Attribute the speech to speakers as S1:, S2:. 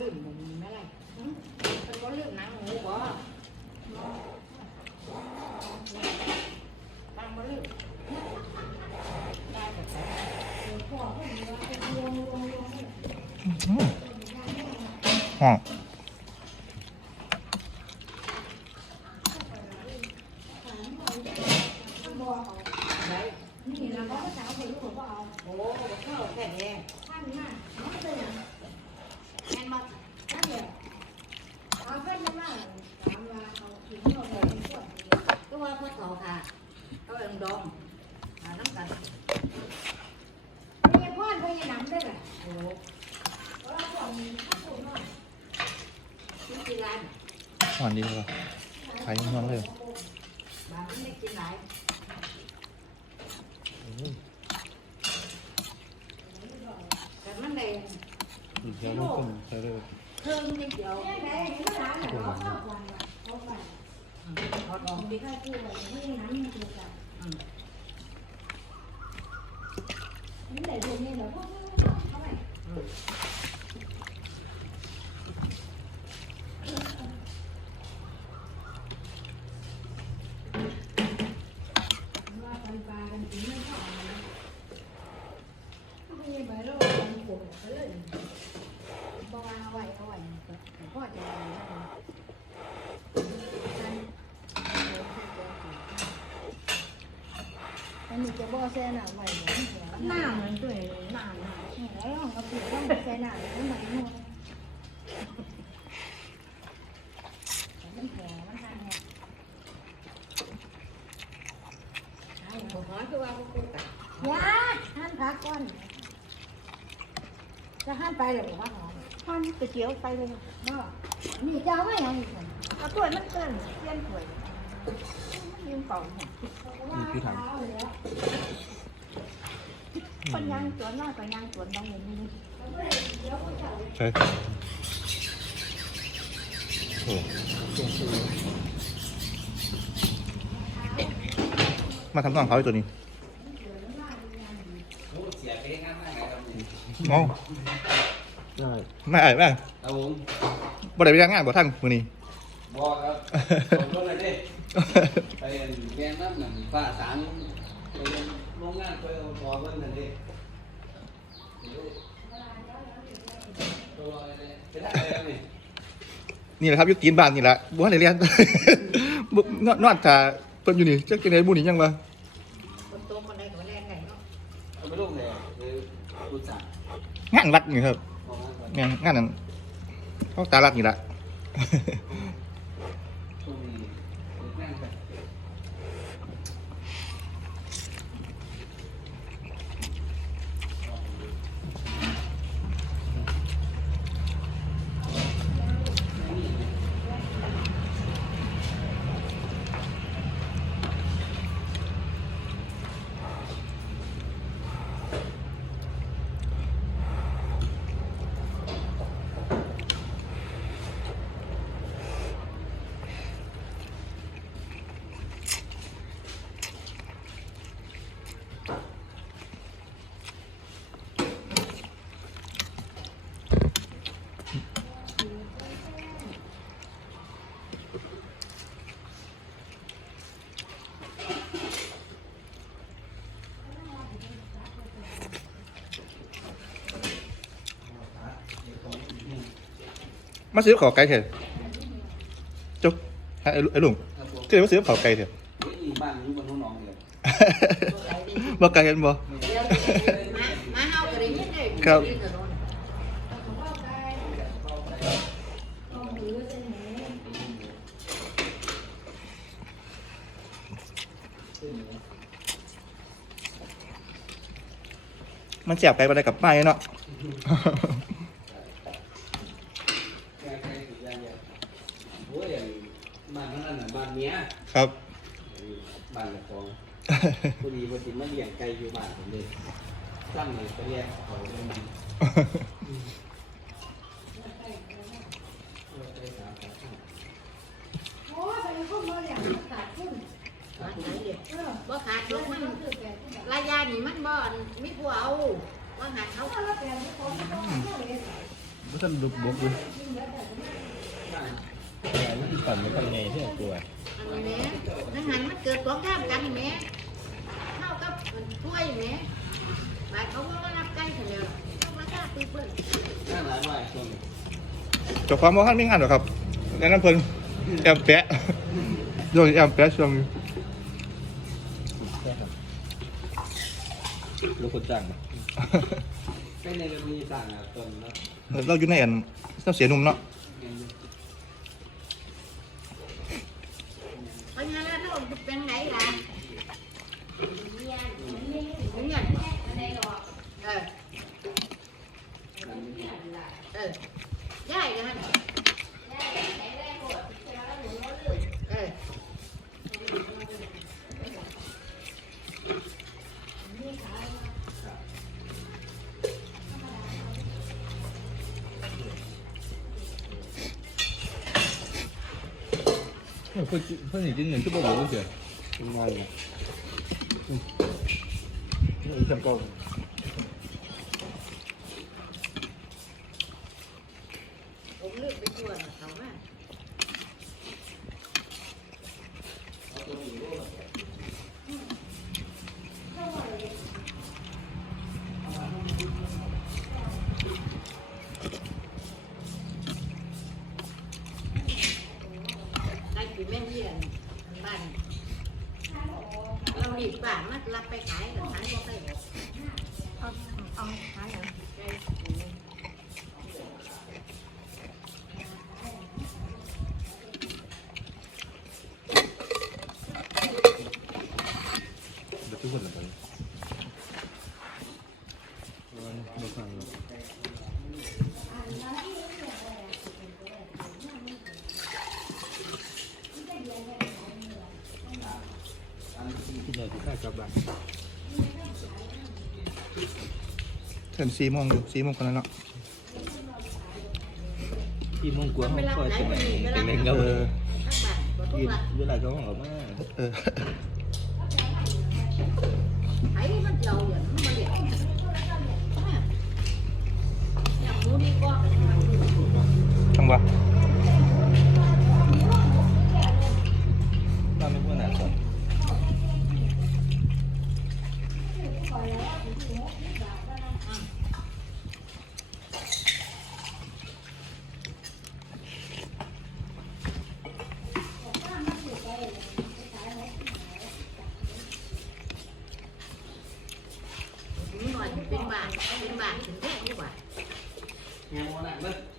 S1: ลืมหมูไม่ไรมันก็ลืมนังหมูบ่ตังบ่ลืมได้แบบไหน
S2: ห้อง
S3: นี่เราก็จะเอาไปลูกก็เอา
S1: โอ้เข้าแค่นี้
S3: ท่านน่ะน้องเป็นอย่าง
S1: แม่นบ่
S3: นั่นเดียวเอาเพื่อนมาถามว่าเอาถึงเราเลยพวก
S1: ก็ว่าพ่อเขาค่ะเขาเอิ้นดองหาน้ำกัน
S3: นี้พ่อพ่อยังนำได้เลย
S1: โอ้
S3: เพราะว่าพวกนี้ข้าวโพดน้อย
S1: กินกี่ร้าน
S2: ห้องดีเลยขายห้องเลย
S1: บางคนไม่กินหลายแต่มันได้
S2: อีกแล้วลูกขึ้นใส่เลย
S1: เครื่องนิดเดียว
S3: แม่ไหนที่ร้านเราเข้าวันเอาไป
S1: ถอดออกดิ
S3: ใครพูดอะไรไม่น้ำมันเกิดจาก
S1: อืม
S3: นี่ไหนดูนี่เราก็เข้าไป
S1: อืม
S3: ว่าไปปลากันกินไม่เข้าเลยไม่ไปแล้วมันปวดไปเลยบอกเอาไว้เอาไว้พ่อจะอะไรนะ นนี้จะบ่แซ่หนาใหม่เหมือนหัว
S1: หน้าเหมือนด้วยหน้าหนา
S3: แล้วลองเอาเปลือกต้องแซ่หนาแล้วมันนัวมันแผลมันทางเนี่ย
S1: ใช่หัวคือว่ากูตัด
S3: ยาหั่นพักก่อนจะหั่นไปเลยบอว่าหอม
S1: ท่อนไปเจียวไปเลย
S3: บ่นี่จะเอาไว้ยังอีกคน
S1: เอาถ้วยมันเกินเปลี่ยนถ้วย ยืมเป่าเนี่ย
S3: เอาแล้ว
S1: คนยังสวนน้อยก็ยังสวนบางอย่างนี้
S2: ใช่โอ้มาทำต้องเขาอีกตัวนี้อ๋อ
S4: ได้
S2: ไม่ไอ้แม่
S4: ครับผม
S2: บ่ได้ไปงานบ่ท่านมื้อนี้
S4: บอกครับผมก็เลยดิไปเรียนน้ำหนังป้าสางไปเรียนโรงงานไปเอาพอเพิ่นนั่นดิตัวอะไรเนี่ยไปได้อะไรครับนี่
S2: นี่แหละครับยุตีนบ้านนี่แหละบ้านได้เรียน บ่นอนนอนถ้าเพิ่นอยู่นี่จักจังไดบุญนี่ยังวะ
S1: คนโตคนใดคนแรกไงเนาะ
S4: เอาไปลูกเลยไปรู้จัก
S2: งานวัดนี่ครับ
S4: ของงานก่อน
S2: งานงานนั้นเขาตาลัดนี่แหละ
S4: ช่วงนี้งานไป
S2: มาซื้อขอไก่เถอะจุ๊บไอ้ไอ้ลุง
S4: ครับผม
S2: ก็เลยมาซื้อขอไก่เถอะ
S4: นี่บ้านอยู่บนน้องๆเลย
S2: บ่ไก่เห็นบ่
S1: เดี๋ยวมามาเฮาก็ได้ยินได้
S2: ครับ
S1: ยินแต่โดน
S3: ของพ่อไปเอาหมูเส้นแหน
S2: มันเสียบไก่บ่ได้กลับบ้านเนาะ
S4: แกใครถึงยาเยอะโอ้ยอย่างบ้านนั้นน่ะบ้านเมีย
S2: ครับ
S4: บ้านละฟองพอ ดีพอดีมาเลี้ยงไก่อยู่บ้านผมเลยตั้งเลยไปเรียกเขาเลยมันเออไปสามสามห้า
S3: โอ้ยไปพุ่นมาอย่างขาดพุ่น
S1: มาไหนเด็ก
S3: เออ
S1: บ่ขาด
S3: ล
S1: ล
S3: ง
S1: ง
S3: มั
S1: มันน
S3: คือแก่ที่แบบ
S1: รายยานี่มันบ่อนมีผู้เอาว่าหันเขา
S3: เอาแล้วแก่ที่เขาไม่ต้องเอาเลย
S2: ไม่ทันดุบกเลย
S3: แต่วิธีปั่นมันทำไงที่ตัว
S1: อันนี้แม่นังหันมันเกิดสองข้ามกันแม่เท่ากับ มันถ้วยแม่หมายเขาว่าว่ารับใกล้กันแล้วเข้ามาฆ่าตีเปิ้ล
S4: งานหลายหลายคน
S2: เจ้าความว่าท่านไม่งานหรอครับแล้วนั่นเพิ่นแอมแปะโดนแอมแปะช่วงนี้
S3: ใช่ครับลูกคนจ้างปะ
S4: เป็นในเรื่องนี้ต่างอะตนเนาะ
S2: เราอยู่ในอันเราเสียหนุ่มเนาะ
S1: เพื่อนเพื่
S3: อนจริงๆเงินชั่วโมงก็เสีย
S4: เป็นไงอะ
S2: นี่จำก่อน
S1: ผมเลือกไปตัวเขาว่า ได้กี่แม่เยี่ยนบ้านเราดีกว่ามารับไปขายกับขายก็ไปเอาเอาขายเหรอ
S3: เดี๋ยวทุกคนเลยมันไม่ฟังหรอกที่ไหนที่ ข้ากลับบ้าน
S2: ถึงสี่โมงอยู่สี่โมงคนนั้นเนาะ
S3: ที่มงกัวเขาคอยเป็นเป็นเล่นกัน
S2: เออ
S1: ทั้งบ้านก็ทุก
S3: ยืน
S1: บ้าน
S3: เวลาเขาออกมา
S2: เออ
S1: ไอ้มันเราอย่างมันมาเรียกอย่างมูดีกว่า
S2: จังหวะ
S3: บ้านไม่พูดหนาสน
S1: นี่หน่อยเป็นบาท เป็นบาทถึ